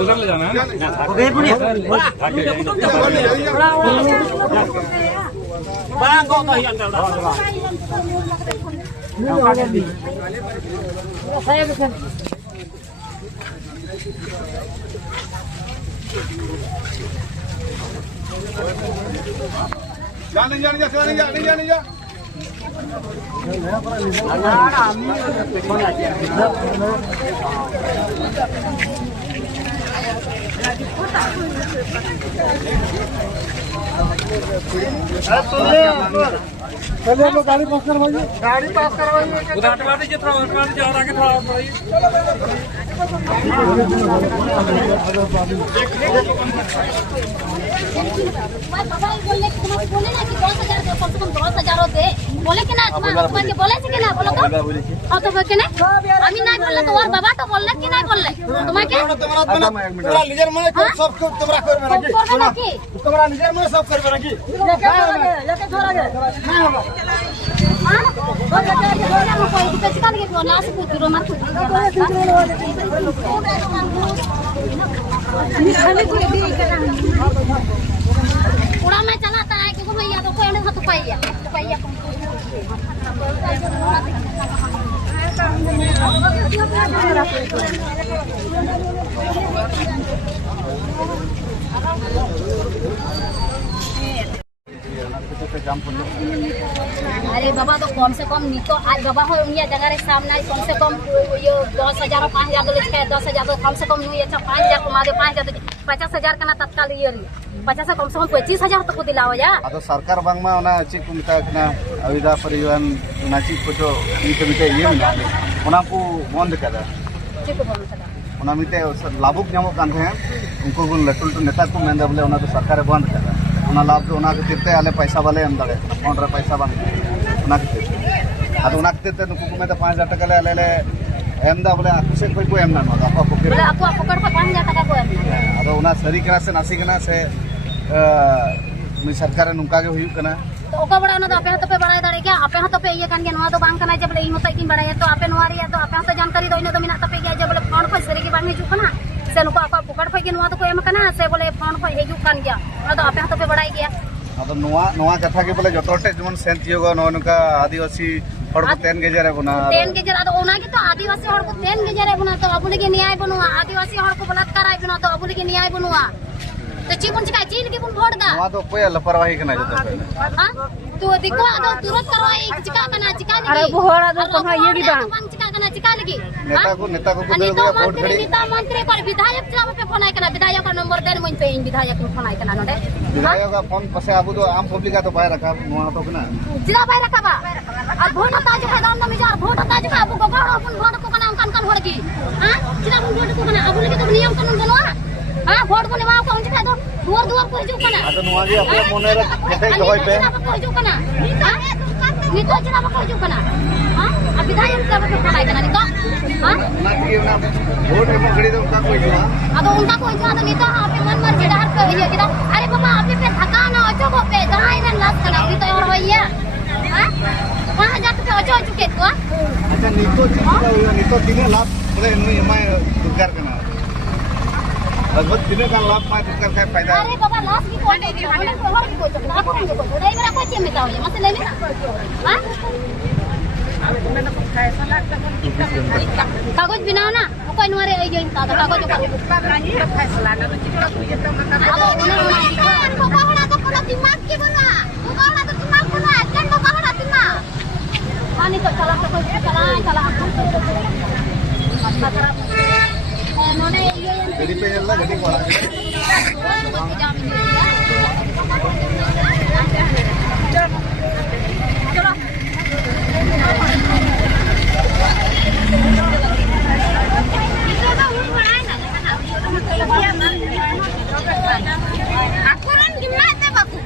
उधर ले जाना चलिए हम लोग गाड़ी पास करवाइए उधर हटवा दीजिए थोड़ा हटवा दीजिए और आगे थोड़ा बोले कि ना बोले कि ना बोलो तो हाँ तो के ना अभी नहीं बोले तो और बाबा तो बोलले कि नहीं बोलले तुम्हारे तुम्हारा लीजर में सब तुम्हारा कर में रखी तुम्हारा लीजर में सब कर में रखी लेके छोड़ आगे नहीं होगा हां कोई किसी का नहीं बोलना से पूछ रो मत पूरा मैं चलाता है कि भैया तो कोई नहीं तो पैया अरे बाबा तो कम से कम नहीं तो आज बाबा हो ये जगह सामने कम से कम ये 10,000 5,000 तो लिखा है 10,000 तो कम से कम नहीं अच्छा 5,000 कमा दे 5,000 50,000 का ना तत्काल ये 50 से कम से कम 25,000 तक दिलाओ या अदो सरकार बांगमा ओना चीज को मिता कना अविदा परिवहन ना चीज को जो इनके मिते ये मिला ओना को बंद करा चीज को बंद करा ओना मिते लाभुक ᱧᱟᱢᱚᱜ ᱠᱟᱱ ᱛᱟᱦᱮᱸ उनको को लटुल नेता को मेंदा बोले ओना तो सरकार बंद करा ओना लाभ तो ओना के आले पैसा वाले एम दाड़े अकाउंट रे पैसा बांग ओना के अदो ओना के ते नुको को में 5,000 टका ले आले एम दा बोले आकु से कोई को एम ना नो आपा पॉकेट बोले आपको पकड़ को 5,000 टका को एम अदो ओना सरी करा से नासी कना से नुई सरकार नुका के हुई कना तो ओका बड़ा ना तो आपे हाथ पे बड़ा दाड़े क्या आपे हाथ पे ये कान के नवा तो बांग कना जब ले इन होता कि बड़ा है तो आपे नवारी है तो आपे हाथ जानकारी दो इन तो मिना तपे गया जब फोन पर सरी के बांग हिजू कना से नुका आपा पुकड़ पे के नवा तो कोई एम कना से बोले फोन पर हिजू कान गया ना तो आपे हाथ पे बड़ा गया अब नवा कथा के बोले जतोटे जमन सेंट जियोगा नुका आदिवासी हड़ को तेन गेजरे बना तेन गेजर तो ओना के तो आदिवासी हड़ को तेन गेजरे बना तो अबुले के न्याय बनुआ आदिवासी हड़ को बलात्कार आइ बना तो अबुले के न्याय बनुआ तो चीबुन चिका चीन के बुन वोट दा नवा तो कोई लापरवाही कना जतो हां तो देखो आदो तुरंत करवाई चिका कना चिका लगी अरे बोहड़ आदो कहा ये की बांग चिका कना चिका लगी नेता को वोट खड़ी नेता मंत्री पर विधायक चला पे फोन आइ कना विधायक का नंबर देन मन पे इन विधायक को फोन आइ कना नोडे विधायक का फोन पसे आबू तो आम पब्लिक का तो पाए रखा नवा तो कना जिला बाय रखा बा और वोट हता जो है दाम मिजार वोट हता जो है अबू गोगड़ अपन वोट को कना कान कान होड़गी हां जिला वोट को कना अबू लगे तो नियम कानून बनवा हां वोट को निवा को उनके दो दुआर दुआर को हिजू कना आदो नवा जी अपने मोने रे खेते होय पे को हिजू कना हां नितो जिला को हिजू कना हां अब विधायक सब पे फोन आइ कना नितो हां ना कि ना वोट एम खड़ी तो उनका कोई जुआ अब उनका कोई जुआ तो नितो आप मन मर के डर पे ये किदा अरे बाबा आप पे थका ना अचो को पे जहां इन लास कना भी तो और होइया हां वहां जाके पे अचो चुके तो अच्छा नितो दिने लाभ बोले नुई माय सरकार कना लगभग दिने का लाभ माय सरकार का फायदा अरे बाबा लास्ट की कोई नहीं हमने को और कोई तो ना को को नहीं मेरा कोई चीज में जाओ मत ले में हां कागज बनाओ ना कोई नरे ए जो कागज फैसला ना तो बाबा तो कोनो दिमाग के बना बाबा तो दिमाग बना केन बाबा दिमाग पानी तो चला तो चला अच्छा खराब नोने ये गड़ी पे चलना गड़ी पड़ा चलो akuran gimana baku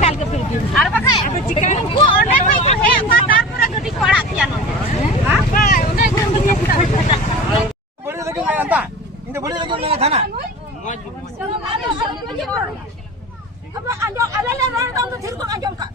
kal ke pilih ar pakai chicken ko order kai ke he ba tar pura gadi koda kiya no ha ba unde gumbiye बड़ी लगी मैं अंता इंदे बड़ी लगी मैं थाना अब आजो अलले रण दाम तो थिर को आजो का